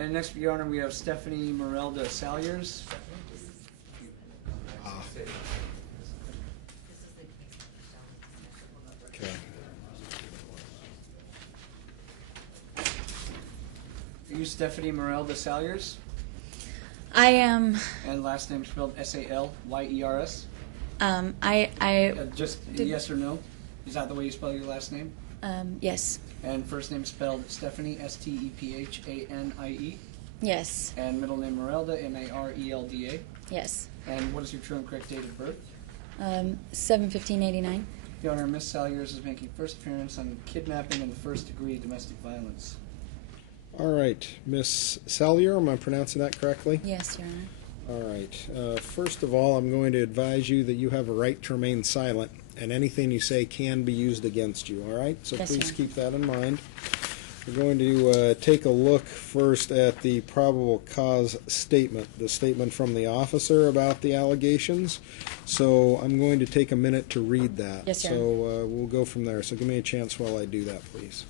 And next, Your Honor, we have Stephanie Morelda Salyers. Okay. Are you Stephanie Morelda Salyers? I am. And last name spelled S-A-L-Y-E-R-S? Just yes or no? Is that the way you spell your last name? Yes. And first name spelled Stephanie, S-T-E-P-H-A-N-I-E? Yes. And middle name Morelda, M-A-R-E-L-D-A? Yes. And what is your true and correct date of birth? 7/15/89. Your Honor, Miss Salyers is making first appearance on kidnapping and first-degree domestic violence. All right, Miss Salyer, am I pronouncing that correctly? Yes, Your Honor. All right. First of all, I'm going to advise you that you have a right to remain silent, and anything you say can be used against you. All right? So yes, please sir. keep that in mind. We're going to take a look first at the probable cause statement, the statement from the officer about the allegations. So I'm going to take a minute to read that. Yes, sir. So we'll go from there. So give me a chance while I do that, please.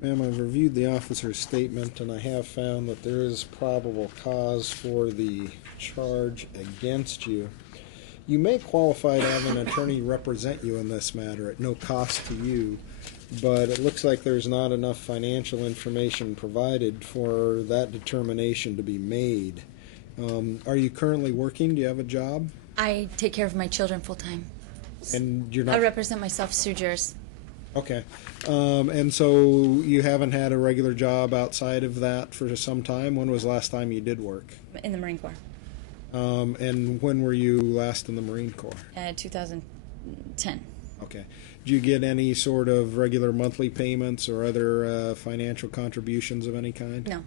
Ma'am, I've reviewed the officer's statement, and I have found that there is probable cause for the charge against you. You may qualify to have an attorney represent you in this matter at no cost to you, but it looks like there's not enough financial information provided for that determination to be made. Are you currently working? Do you have a job? I take care of my children full time. And you're not... I represent myself through jurors. Okay. And so you haven't had a regular job outside of that for some time? When was the last time you did work? In the Marine Corps. And when were you last in the Marine Corps? 2010. Okay. Did you get any sort of regular monthly payments or other financial contributions of any kind? No.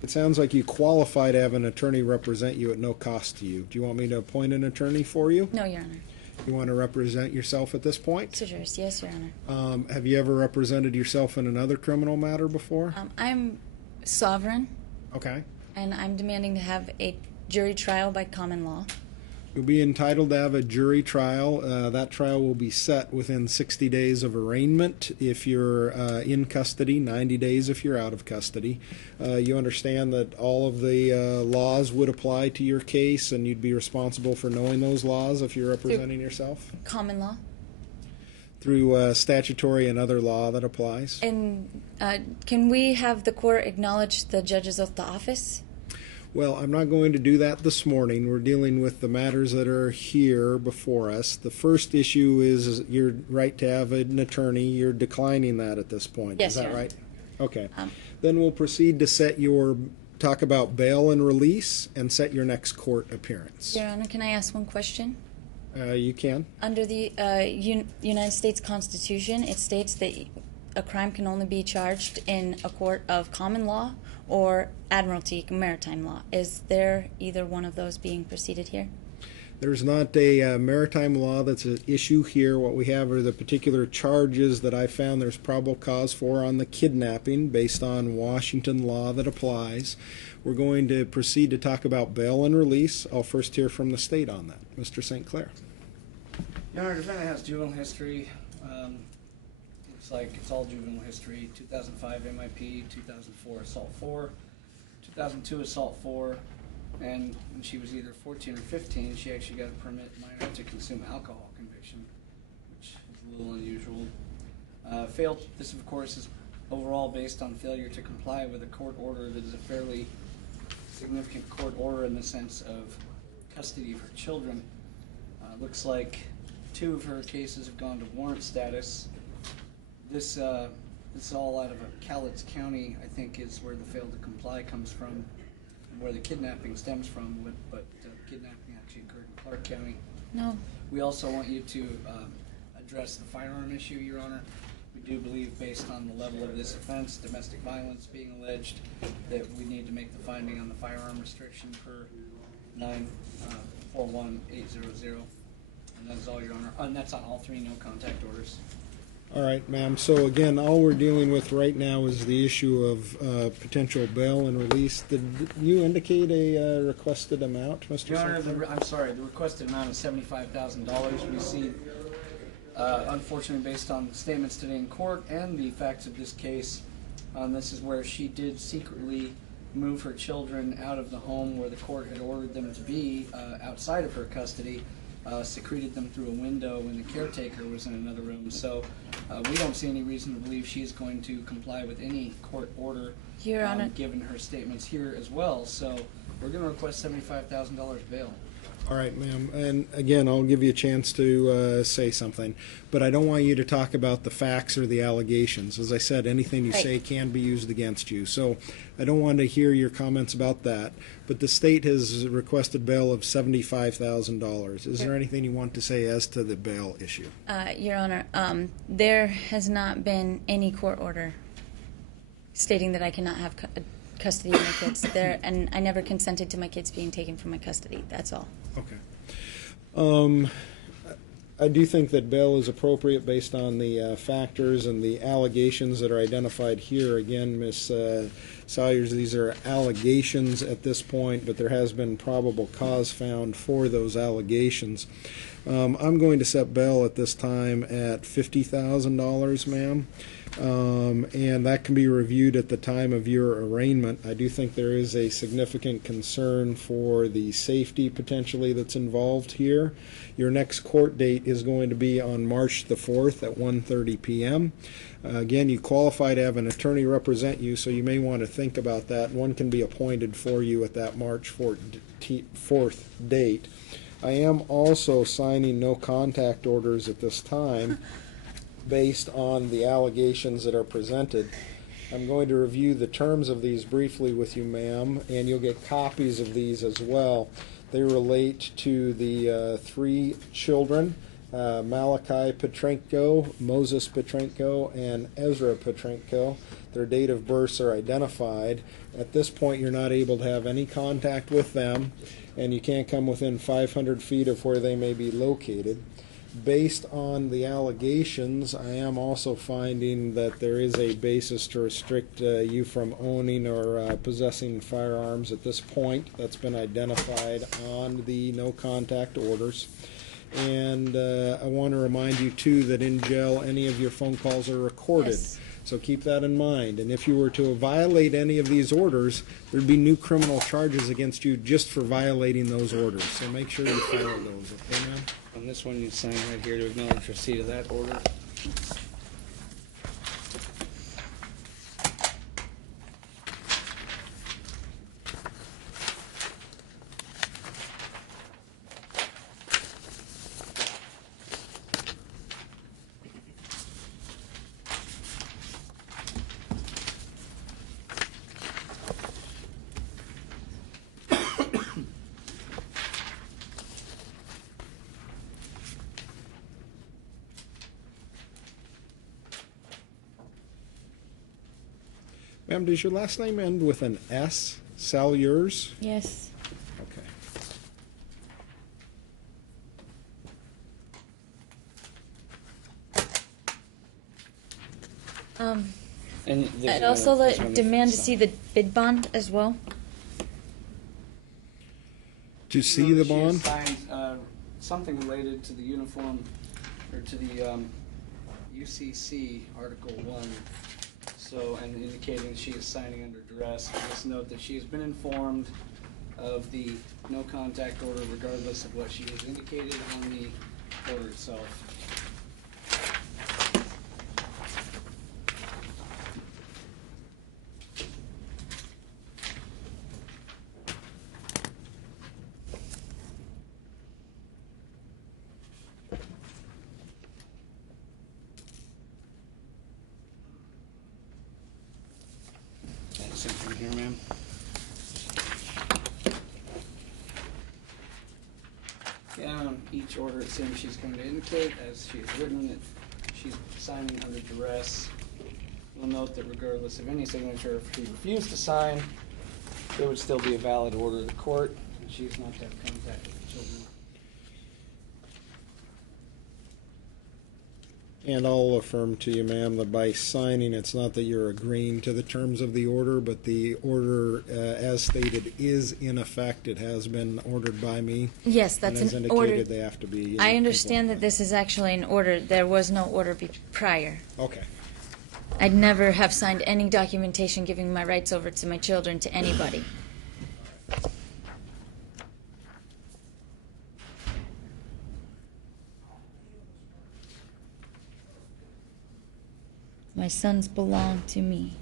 It sounds like you qualify to have an attorney represent you at no cost to you. Do you want me to appoint an attorney for you? No, Your Honor. You want to represent yourself at this point? Through jurors, yes, Your Honor. Have you ever represented yourself in another criminal matter before? I'm sovereign. Okay. And I'm demanding to have a jury trial by common law. You'll be entitled to have a jury trial. That trial will be set within 60 days of arraignment if you're in custody, 90 days if you're out of custody. You understand that all of the laws would apply to your case, and you'd be responsible for knowing those laws if you're representing yourself? Common law. Through statutory and other law that applies? And can we have the court acknowledge the judge's oath to office? Well, I'm not going to do that this morning. We're dealing with the matters that are here before us. The first issue is your right to have an attorney. You're declining that at this point. Yes, is that Your Honor. right? Okay. Then we'll proceed to talk about bail and release and set your next court appearance. Your Honor, can I ask one question? You can. Under the United States Constitution, it states that a crime can only be charged in a court of common law or admiralty, maritime law. Is there either one of those being proceeded here? There's not a maritime law that's an issue here. What we have are the particular charges that I found there's probable cause for on the kidnapping based on Washington law that applies. We're going to proceed to talk about bail and release. I'll first hear from the state on that. Mr. St. Clair. Your Honor, defendant has juvenile history. Looks like it's all juvenile history. 2005 MIP, 2004 assault 4, 2002 assault 4, and when she was either 14 or 15, she actually got a permit minor to consume alcohol conviction, which is a little unusual. This of course is overall based on failure to comply with a court order that is a fairly significant court order in the sense of custody of her children. Looks like 2 of her cases have gone to warrant status. This is all out of Cowlitz County, I think, is where the fail to comply comes from, and where the kidnapping stems from, but kidnapping actually occurred in Clark County. No. We also want you to address the firearm issue, Your Honor. We do believe, based on the level of this offense, domestic violence being alleged, that we need to make the finding on the firearm restriction per 941800. And that is all, Your Honor. And that's on all 3 no contact orders. All right, ma'am. So again, all we're dealing with right now is the issue of potential bail and release. Did you indicate a requested amount, Mr. Your Honor, St. Clair? I'm sorry, the requested amount is $75,000. We see, unfortunately, based on statements today in court and the facts of this case, this is where she did secretly move her children out of the home where the court had ordered them to be outside of her custody, secreted them through a window when the caretaker was in another room. So we don't see any reason to believe she's going to comply with any court order, Your Honor. given her statements here as well. So we're going to request $75,000 bail. All right, ma'am. And again, I'll give you a chance to say something, but I don't want you to talk about the facts or the allegations. As I said, anything you say can be used against you. So I don't want to hear your comments about that. But the state has requested bail of $75,000. Is there anything you want to say as to the bail issue? Your Honor, there has not been any court order stating that I cannot have custody of my kids there, and I never consented to my kids being taken from my custody. That's all. Okay. I do think that bail is appropriate based on the factors and the allegations that are identified here. Again, Ms. Salyers, these are allegations at this point, but there has been probable cause found for those allegations. I'm going to set bail at this time at $50,000, ma'am. And that can be reviewed at the time of your arraignment. I do think there is a significant concern for the safety potentially that's involved here. Your next court date is going to be on March the 4th at 1:30 p.m. Again, you qualify to have an attorney represent you, so you may want to think about that. One can be appointed for you at that March 4th date. I am also signing no contact orders at this time based on the allegations that are presented. I'm going to review the terms of these briefly with you, ma'am, and you'll get copies of these as well. They relate to the 3 children, Malachi Petrenko, Moses Petrenko, and Ezra Petrenko. Their date of births are identified. At this point, you're not able to have any contact with them, and you can't come within 500 feet of where they may be located. Based on the allegations, I am also finding that there is a basis to restrict you from owning or possessing firearms at this point. That's been identified on the no contact orders. And I want to remind you, too, that in jail, any of your phone calls are recorded. Yes. So keep that in mind. And if you were to violate any of these orders, there'd be new criminal charges against you just for violating those orders. So make sure you follow those, okay, ma'am? On this one, you sign right here to acknowledge receipt of that order. Ma'am, does your last name end with an S? Salyers? Yes. Okay. Yes. All right. And I'd also demand to see the bid bond as well. To see the She has bond? signed, something related to the uniform, or to the UCC Article 1, so, and indicating she is signing under duress. Just note that she has been informed of the no contact order regardless of what she has indicated on the order itself. Same thing here, ma'am. Yeah, on each order it seems she's going to indicate, as she has written, that she's signing under duress. You'll note that regardless of any signature, if she refused to sign, it would still be a valid order of the court, and she is not to have contact with the children. And I'll affirm to you, ma'am, that by signing, it's not that you're agreeing to the terms of the order, but the order, as stated, is in effect. It has been ordered by me. Yes, that's and as an indicated, order. they have to be. I understand that compliant. this is actually an order. There was no order prior. Okay. I'd never have signed any documentation giving my rights over to my children to anybody. My sons belong to me.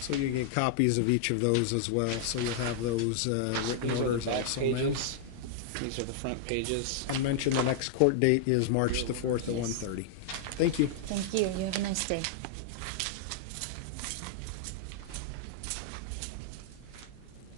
So you get copies of each of those as well, so you'll have those written These are the orders back also, ma'am. pages. These are the front pages. I mentioned the next court date is March the 4th at Yes. 1:30. Thank you. Thank you. You have a nice day.